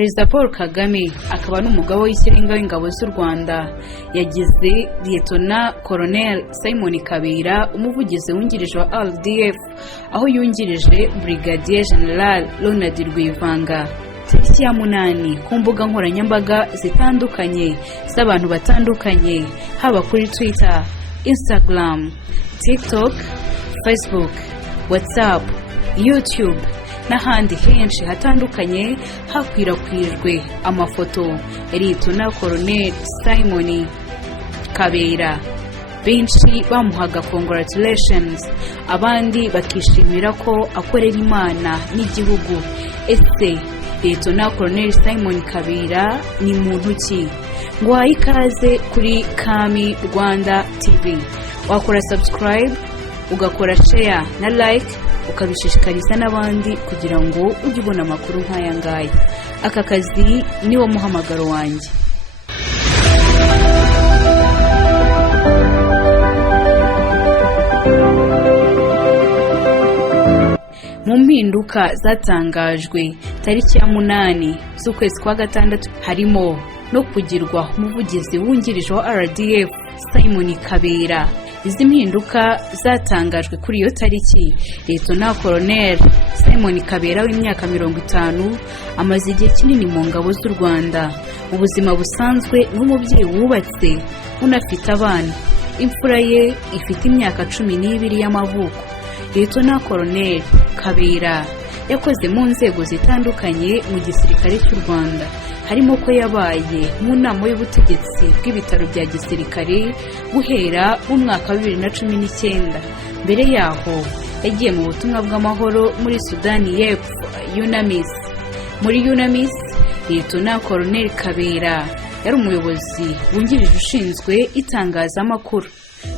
Perezida Paul Kagame akaba n'umugabo w'ikirenga w'ingabo z'u Rwanda yagize Lieutenant Colonel Simon Kabera umuvugizi wungirije wa RDF aho yungirije Brigadier General Ronald Rwivanga. Tariki ya 8 ku mbuga nkoranyambaga zitandukanye z'abantu batandukanye haba kuri Twitter, Instagram, TikTok, Facebook, WhatsApp, YouTube n'ahandi henshi hatandukanye hakwirakwijwe amafoto ya Lieutenant Colonel Simon Kabera. Benshi bamuhaga congratulations, abandi bakishimira ko akorera Imana n'igihugu. Ese Lieutenant Colonel Simon Kabera ni muntu ki? Ngwaye ikaze kuri Kami Rwanda TV. Wakora subscribe, ugakora share na like, ukabishishikariza n'abandi kugira ngo ujye ubona amakuru nk'aya ngaya. Aka kazi niwo muhamagaro wanjye. Mu mpinduka zatangajwe tariki ya 8 z'ukwezi kwa gatandatu harimo no kugirwa umuvugizi wungirije wa RDF Simon Kabera. Izi mpinduka zatangajwe kuri iyo tariki. Lieutenant Colonel Simon Kabera w'imyaka 50 amaze igihe kinini mu ngabo z'u Rwanda. Ubuzima busanzwe n'umubyeyi wubatse unafite abana. Imfura ye ifite imyaka 12 y'amavuko. Lieutenant Colonel Kabera yakoze mu nzego zitandukanye mu gisirikare cy'u Rwanda, harimo ko yabaye mu nama y'ubutegetsi bw'ibitaro bya gisirikare guhera mu mwaka wa 2019. Mbere yaho yagiye mu butumwa bw'amahoro muri Sudani y'Epfo, UNAMIS. Muri UNAMIS, Lieutenant Colonel Kabera yari umuyobozi wungirije ushinzwe itangazamakuru.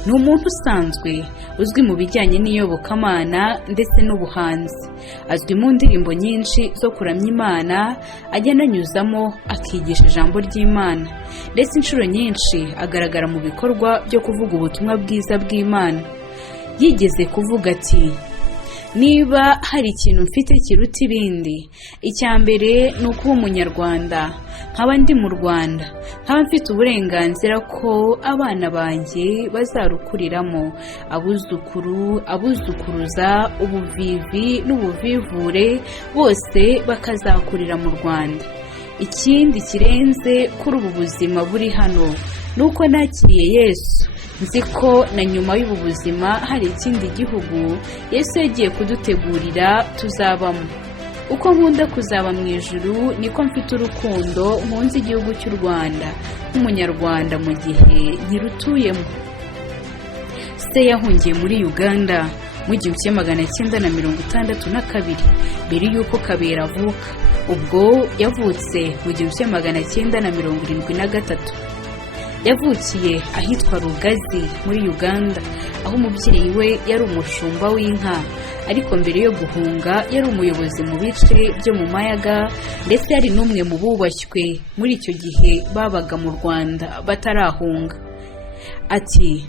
Ni umuntu usanzwe uzwi mu bijyanye n'iyobokamana ndetse n'ubuhanzi. Azwi mu ndirimbo nyinshi zo kuramya Imana, ajya ananyuzamo akigisha ijambo ry'Imana, ndetse inshuro nyinshi agaragara mu bikorwa byo kuvuga ubutumwa bwiza bw'Imana. Yigeze kuvuga ati, niba hari ikintu mfite kiruta ibindi, icya mbere ni ukuba umunyarwanda, nkaba ndi mu Rwanda, nkaba mfite uburenganzira ko abana banjye bazarukuriramo, abuzukuru, abuzukuruza, ubuvivi n'ubuvivure bose bakazakurira mu Rwanda. Ikindi kirenze kuri ubu buzima buri hano nuko nakiriye Yesu, nzi ko na nyuma y'ubu buzima hari ikindi gihugu Yesu yagiye kudutegurira tuzabamo. Uko nkunda kuzaba mu ijuru niko mfite urukundo nkunze igihugu cy'u Rwanda nk'umunyarwanda mu gihe nkirutuyemo. Se yahungiye muri Uganda mu 1962 mbere y'uko Kabera avuka. Ubwo yavutse mu 1973. Yavukiye ahitwa Rugazi muri Uganda, aho umubyeyi we yari umushumba w'inka, ariko mbere yo guhunga yari umuyobozi mu bice byo mu Mayaga, ndetse yari n'umwe mu bubashywe muri icyo gihe babaga mu Rwanda batarahunga. Ati,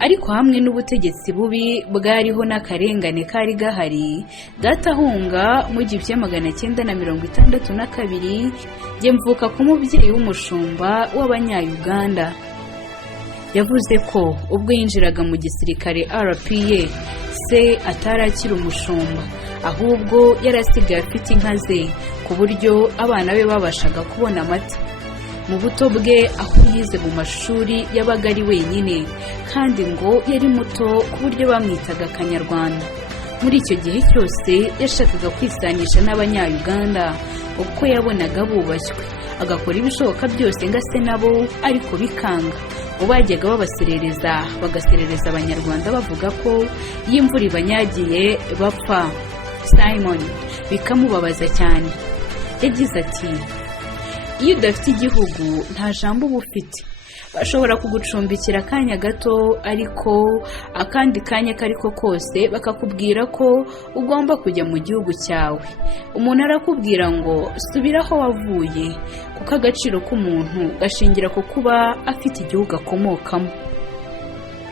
ariko hamwe n'ubutegetsi bubi bwariho n'akarengane kari gahari, datahunga mu 1962 jye mvuka ku mubyeyi w'umushumba w'Abanya-Uganda. Yavuze ko ubwo yinjiraga mu gisirikare RPA se atarakira umushumba, ahubwo yarasigaye afite inka ze ku buryo abana be babashaga kubona amata. Mu buto bwe aho yize mu mashuri yabaga ari wenyine, kandi ngo yari muto ku buryo bamwitaga Kanyarwanda. Muri icyo gihe cyose yashakaga kwisanisha n'Abanya-Uganda uko yabonaga bubashywe, agakora ibishoboka byose ngo ase nabo, ariko bikanga. Ubajyaga babaserereza bagaserereza Abanyarwanda bavuga ko iyo imvura ibanyagiye bapfa. Simon bikamubabaza cyane. Yagize ati, iyo udafite igihugu nta jambo uba ufite. Bashobora kugucumbikira akanya gato, ariko akandi kanya kariko kose bakakubwira ko ugomba kujya mu gihugu cyawe. Umuntu arakubwira ngo subira aho wavuye, kuko agaciro k'umuntu gashingira ku kuba afite igihugu akomokamo.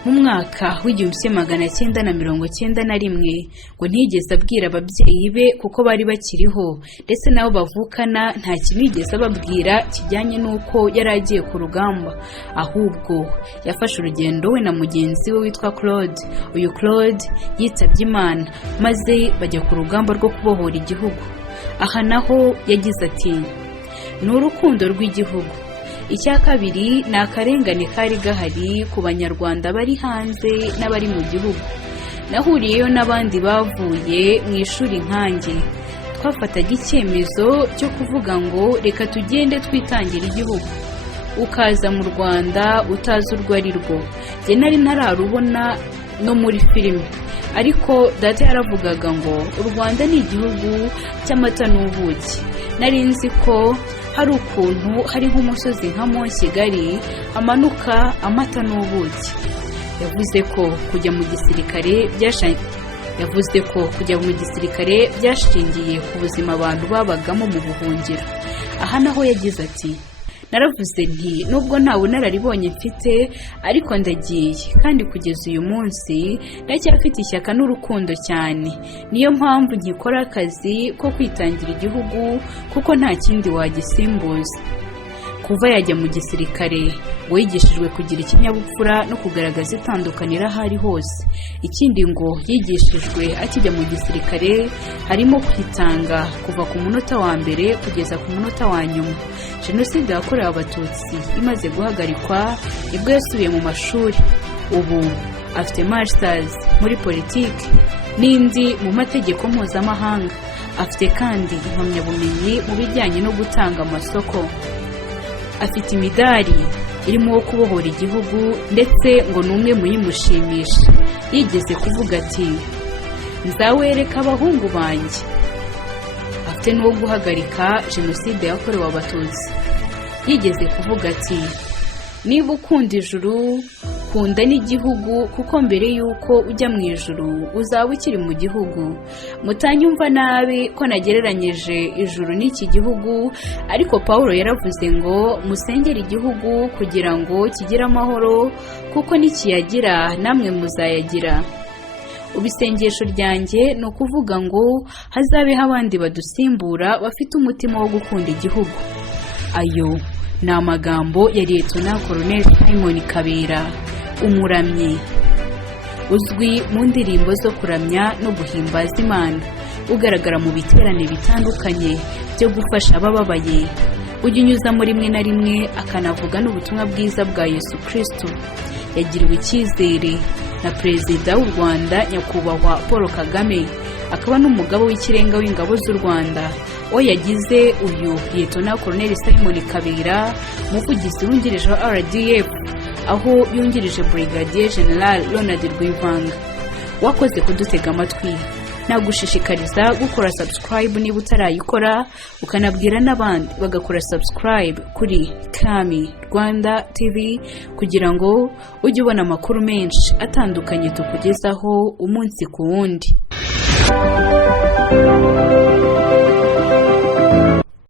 mu mwaka w'1991 ngo ntiyigeze abwira ababyeyi be kuko bari bakiriho ndetse nabo bavukana nta kinigeze ababwira kijyanye n'uko yari agiye ku rugamba, ahubwo yafashe urugendo we na mugenzi we witwa Claude. Uyu Claude yitabye Imana maze bajya ku rugamba rwo kubohora igihugu. Aha naho yagize ati ni urukundo rw'igihugu. Icya kabiri ni akarengane kari gahari ku banyarwanda bari hanze n'abari mu gihugu. Nahuriyeyo n'abandi bavuye mu ishuri nkanjye, twafataga icyemezo cyo kuvuga ngo reka tugende twitangira igihugu. Ukaza mu Rwanda utazi urwo ari rwo. Njye nari ntararubona no muri filime, ariko data yaravugaga ngo u Rwanda ni igihugu cy'amata n'ubuki. Nari nzi ko hari ukuntu hari nk'umusozi nka Mont Kigali amanuka amata n'ubuki. Yavuze ko kujya mu gisirikare byashingiye ku buzima abantu babagamo mu buhungiro. Aha naho yagize ati naravuze nti nubwo nta bunararibonye mfite ariko ndagiye, kandi kugeza uyu munsi ndacyafite ishyaka n'urukundo cyane. Niyo mpamvu nkikora akazi ko kwitangira igihugu kuko nta kindi wagisimbuza. Kuva yajya mu gisirikare ngo yigishijwe kugira ikinyabupfura no kugaragaza itandukaniro aho ari hose. Ikindi ngo yigishijwe akijya mu gisirikare harimo kwitanga kuva ku munota wa mbere kugeza ku munota wa nyuma. Jenoside yakorewe Abatutsi imaze guhagarikwa nibwo yasubiye mu mashuri. Ubu afite masters muri politiki n'indi mu mategeko mpuzamahanga. Afite kandi impamyabumenyi mu bijyanye no gutanga amasoko. Afite imidari irimo wo kubohora igihugu ndetse ngo ni umwe mu yimushimisha. Yigeze kuvuga ati nzawereka abahungu banjye. Afite n'uwo guhagarika Jenoside yakorewe Abatutsi. Yigeze kuvuga ati niba ukunda ijuru kunda n'igihugu, kuko mbere y'uko ujya mu ijuru uzaba ukiri mu gihugu. Mutanyumva nabi ko nagereranyije ijuru n'iki gihugu, ariko Pawulo yaravuze ngo musengere igihugu kugira ngo kigire amahoro, kuko nikiyagira namwe muzayagira. Ubisengesho ryanjye ni ukuvuga ngo hazabeho abandi badusimbura bafite umutima wo gukunda igihugu. Ayo ni amagambo ya Lieutenant Colonel Simon Kabera, umuramyi uzwi mu ndirimbo zo kuramya no guhimbaza Imana, ugaragara mu biterane bitandukanye byo gufasha abababaye. Ujya unyuzamo rimwe na rimwe akanavuga n'ubutumwa bwiza bwa Yesu Kristo. Yagiriwe icyizere na Perezida w'u Rwanda Nyakubahwa Paul Kagame, akaba n'umugabo w'ikirenga w'ingabo z'u Rwanda. We yagize uyu Lieutenant Colonel Simon Kabera umuvugizi wungirije wa RDF, aho yungirije Brigadier General Ronald Rwivanga. Wakoze kudutega amatwi. Nagushishikariza gukora subscribe niba utarayikora, ukanabwira n'abandi bagakora subscribe kuri Kami Rwanda TV kugira ngo ujye ubona amakuru menshi atandukanye tukugezaho umunsi ku wundi.